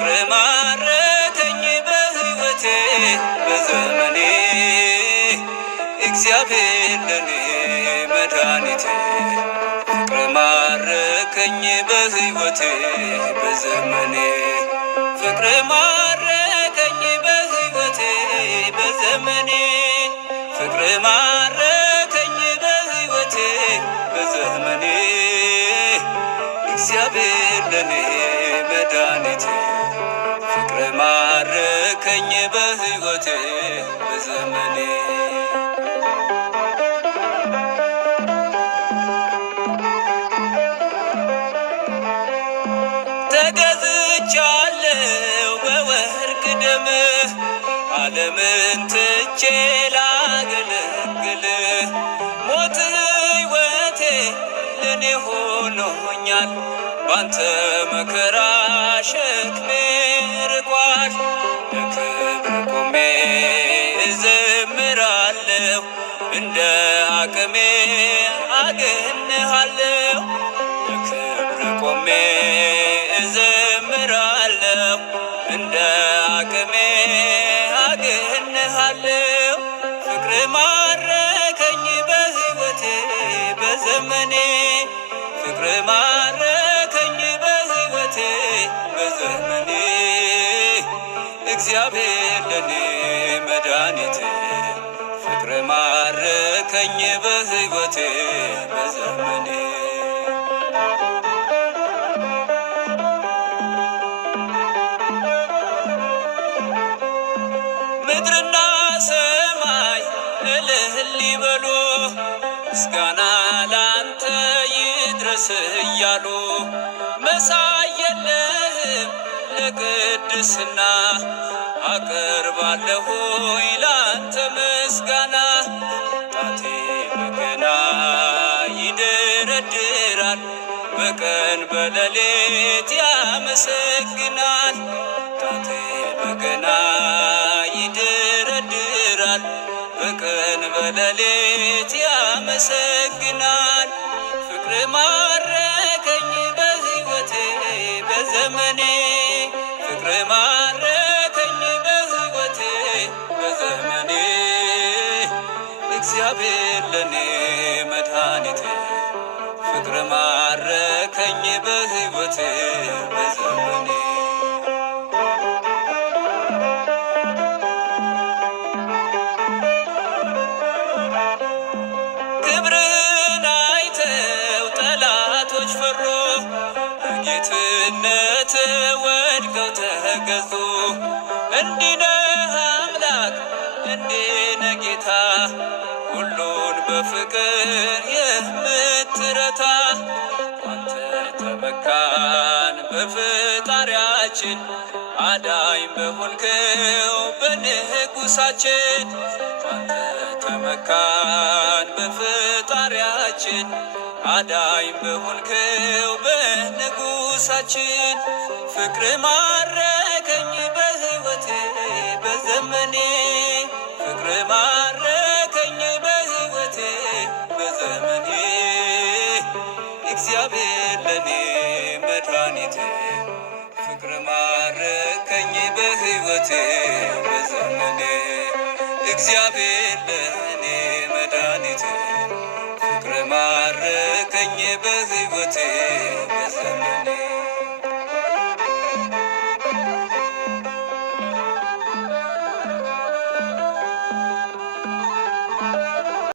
ፍቅር ማረከኝ በሕይወቴ በዘመኔ እግዚአብሔር ለኔ መድኃኒቴ ፍቅር ማረከኝ በሕይወቴ በዘመኔ ፍቅር ማረከኝ በሕይወቴ በዘመኔ ፍቅር ማረከኝ በሕይወቴ በዘመኔ እግዚአብሔር ለኔ መድኃኒቴ ፍቅር ማረከኝ በሕይወቴ በዘመኔ ተገዝቻለሁ በወርቅ ደም ዓለምን ትቼ ላገለግል ሞት ሕይወቴ ለኔ ሆኖኛል ባንተ መከራ ሸክሜ ርቋል ለክብር ቆሜ እዘምራለሁ እንደ አቅሜ አገንሃለሁ ለክብር ቆሜ እዘምራለሁ እንደ አቅሜ አገንሃለሁ ፍቅር ማረከኝ በሕይወቴ በዘመኔ ፍቅር ማረከኝ በሕይወቴ በዘመኔ እግዚአብሔር ለኔ መድኃኒቴ ፍቅር ማረከኝ በሕይወቴ በዘመኔ ምድርና ሰማይ እልል ይበሉ ምስጋና ላንተ ይድረስ እያሉ መሳይ የለህም ለቅድስና አቀርባለሁ ላንተ ምስጋና ጣቴ በገና ይደረድራል በቀን በሌሊት ያመሰግናል ጣቴ በገና ይደረድራል በቀን በሌሊት ያመሰግናል ፍቅር ማረከኝ በሕይወቴ በዘመኔ ፍቅር ማረከኝ በሕይወቴ በዘመኔ እግዚአብሔር ለኔ መድኃኒቴ ፍቅር ማረከኝ በሕይወቴ በዘመኔ ክብርን አይተው ጠላቶች ፈሩ በጌትነት ወድቀው ተገዙ እንዲህ ነህ አምላክ እንዲህ ነህ ጌታ ሁሉን በፍቅር የምትረታ አንተ ተመካን በፈጣሪያችን አዳኝ በሆንከው በንጉሳችን አንተ ተመካን በፈጣሪያችን አዳኝ በሆንከው በንጉሳችን ፍቅር ማረከኝ በሕይወቴ በዘመኔ ፍቅር ማረከኝ በሕይወቴ በዘመኔ እግዚአብሔር ለኔ መድኃኒቴ ፍቅር ማረከኝ በሕይወቴ በዘመኔ እግዚአብሔር ለኔ መድኃኒቴ ፍቅር ማረከኝ